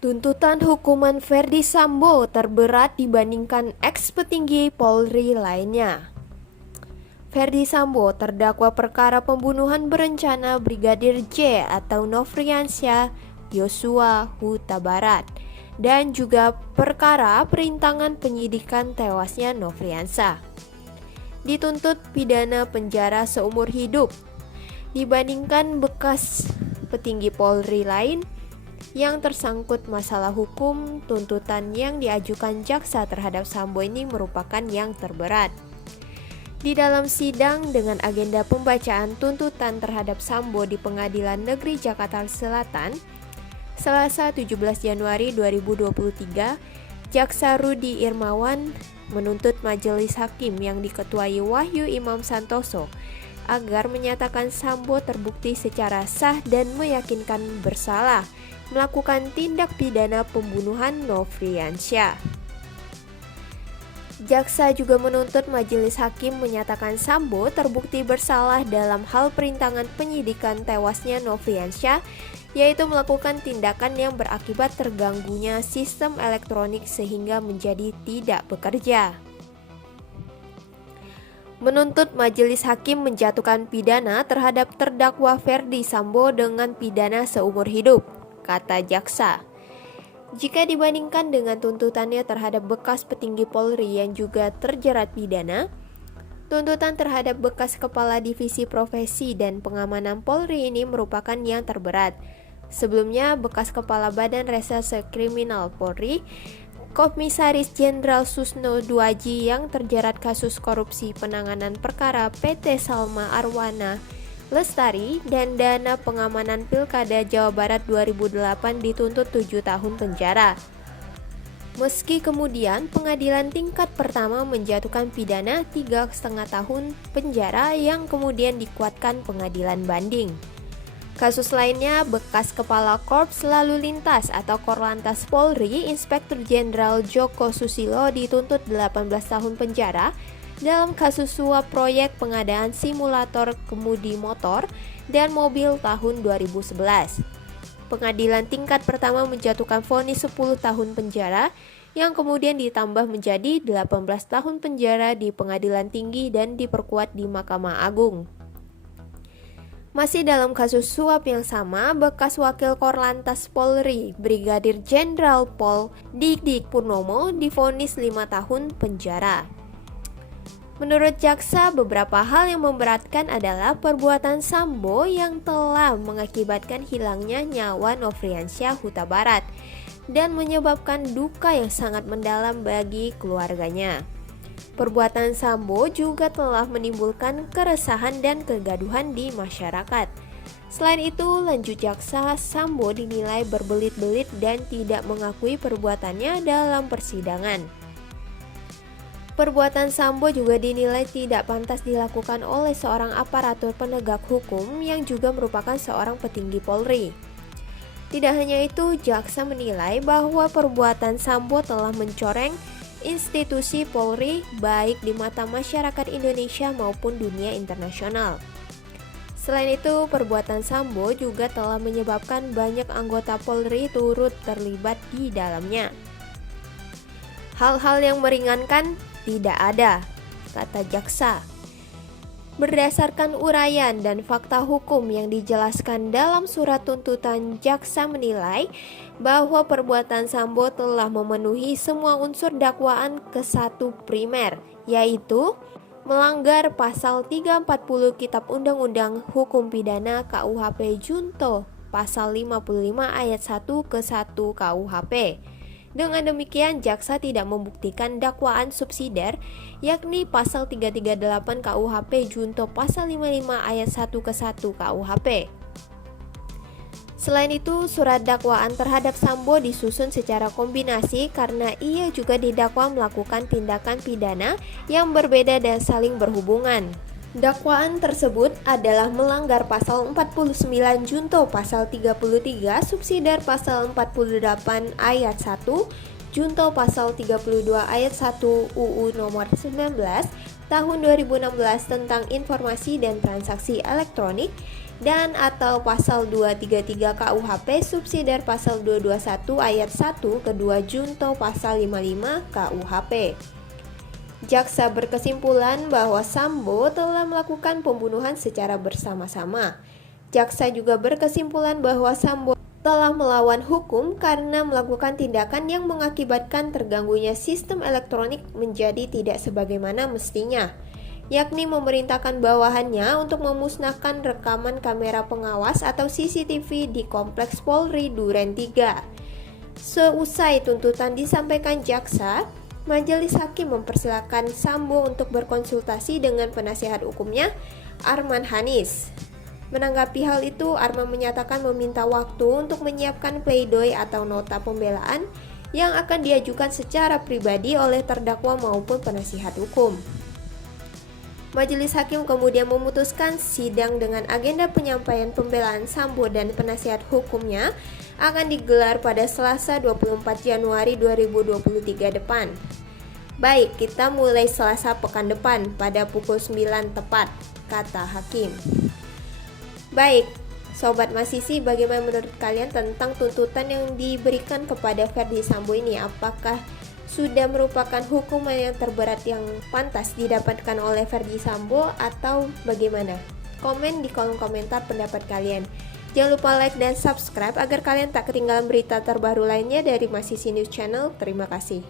Tuntutan hukuman Verdi Sambo terberat dibandingkan ex-petinggi Polri lainnya. Verdi Sambo terdakwa perkara pembunuhan berencana Brigadir J atau Nofriansyah Yosua Huta Barat dan juga perkara perintangan penyidikan tewasnya Nofriansyah. Dituntut pidana penjara seumur hidup dibandingkan bekas petinggi Polri lain yang tersangkut masalah hukum. Tuntutan yang diajukan jaksa terhadap Sambo ini merupakan yang terberat. Di dalam sidang dengan agenda pembacaan tuntutan terhadap Sambo di Pengadilan Negeri Jakarta Selatan, Selasa 17 Januari 2023, Jaksa Rudi Irmawan menuntut majelis hakim yang diketuai Wahyu Imam Santoso agar menyatakan Sambo terbukti secara sah dan meyakinkan bersalah melakukan tindak pidana pembunuhan Nofriansyah. Jaksa juga menuntut majelis hakim menyatakan Sambo terbukti bersalah dalam hal perintangan penyidikan tewasnya Nofriansyah, yaitu melakukan tindakan yang berakibat terganggunya sistem elektronik sehingga menjadi tidak bekerja. Menuntut majelis hakim menjatuhkan pidana terhadap terdakwa Verdi Sambo dengan pidana seumur hidup, kata jaksa. Jika dibandingkan dengan tuntutannya terhadap bekas petinggi Polri yang juga terjerat pidana, tuntutan terhadap bekas Kepala Divisi Profesi dan Pengamanan Polri ini merupakan yang terberat. Sebelumnya, bekas Kepala Badan Reserse Kriminal Polri, Komisaris Jenderal Susno Duaji yang terjerat kasus korupsi penanganan perkara PT Salma Arwana Lestari dan dana pengamanan Pilkada Jawa Barat 2008 dituntut 7 tahun penjara. Meski kemudian pengadilan tingkat pertama menjatuhkan pidana 3,5 tahun penjara yang kemudian dikuatkan pengadilan banding. Kasus lainnya, bekas Kepala Korps Lalu Lintas atau Korlantas Polri, Inspektur Jenderal Joko Susilo dituntut 18 tahun penjara dalam kasus suap proyek pengadaan simulator kemudi motor dan mobil tahun 2011. Pengadilan tingkat pertama menjatuhkan vonis 10 tahun penjara yang kemudian ditambah menjadi 18 tahun penjara di Pengadilan Tinggi dan diperkuat di Mahkamah Agung. Masih dalam kasus suap yang sama, bekas Wakil Korlantas Polri, Brigadir Jenderal Pol Didik Purnomo divonis 5 tahun penjara. Menurut jaksa, beberapa hal yang memberatkan adalah perbuatan Sambo yang telah mengakibatkan hilangnya nyawa Nofriansyah Huta Barat dan menyebabkan duka yang sangat mendalam bagi keluarganya. Perbuatan Sambo juga telah menimbulkan keresahan dan kegaduhan di masyarakat. Selain itu, lanjut jaksa, Sambo dinilai berbelit-belit dan tidak mengakui perbuatannya dalam persidangan. Perbuatan Sambo juga dinilai tidak pantas dilakukan oleh seorang aparatur penegak hukum yang juga merupakan seorang petinggi Polri. Tidak hanya itu, jaksa menilai bahwa perbuatan Sambo telah mencoreng institusi Polri baik di mata masyarakat Indonesia maupun dunia internasional. Selain itu, perbuatan Sambo juga telah menyebabkan banyak anggota Polri turut terlibat di dalamnya. Hal-hal yang meringankan tidak ada, kata jaksa. Berdasarkan uraian dan fakta hukum yang dijelaskan dalam surat tuntutan, jaksa menilai bahwa perbuatan Sambo telah memenuhi semua unsur dakwaan ke-1 primer, yaitu melanggar pasal 340 Kitab Undang-Undang Hukum Pidana KUHP Junto pasal 55 ayat 1 ke-1 KUHP. Dengan demikian, jaksa tidak membuktikan dakwaan subsidiar, yakni pasal 338 KUHP Junto pasal 55 ayat 1 ke 1 KUHP. Selain itu, surat dakwaan terhadap Sambo disusun secara kombinasi karena ia juga didakwa melakukan tindakan pidana yang berbeda dan saling berhubungan. Dakwaan tersebut adalah melanggar pasal 49 Junto pasal 33 subsidiar pasal 48 ayat 1 Junto pasal 32 ayat 1 UU nomor 19 tahun 2016 tentang informasi dan transaksi elektronik dan atau pasal 233 KUHP subsidiar pasal 221 ayat 1 kedua junto pasal 55 KUHP. Jaksa berkesimpulan bahwa Sambo telah melakukan pembunuhan secara bersama-sama. Jaksa juga berkesimpulan bahwa Sambo telah melawan hukum karena melakukan tindakan yang mengakibatkan terganggunya sistem elektronik menjadi tidak sebagaimana mestinya, yakni memerintahkan bawahannya untuk memusnahkan rekaman kamera pengawas atau CCTV di Kompleks Polri Duren 3. Seusai tuntutan disampaikan jaksa, majelis hakim mempersilahkan Sambo untuk berkonsultasi dengan penasihat hukumnya, Arman Hanis. Menanggapi hal itu, Arman menyatakan meminta waktu untuk menyiapkan pledoi atau nota pembelaan yang akan diajukan secara pribadi oleh terdakwa maupun penasihat hukum. Majelis hakim kemudian memutuskan sidang dengan agenda penyampaian pembelaan Sambo dan penasihat hukumnya akan digelar pada Selasa 24 Januari 2023 depan. Baik, kita mulai Selasa pekan depan pada pukul 9 tepat, kata hakim. Baik, Sobat Mahasiswi, bagaimana menurut kalian tentang tuntutan yang diberikan kepada Ferdy Sambo ini? Apakah sudah merupakan hukuman yang terberat yang pantas didapatkan oleh Ferdy Sambo atau bagaimana? Komen di kolom komentar pendapat kalian. Jangan lupa like dan subscribe agar kalian tak ketinggalan berita terbaru lainnya dari Mahasiswi News Channel. Terima kasih.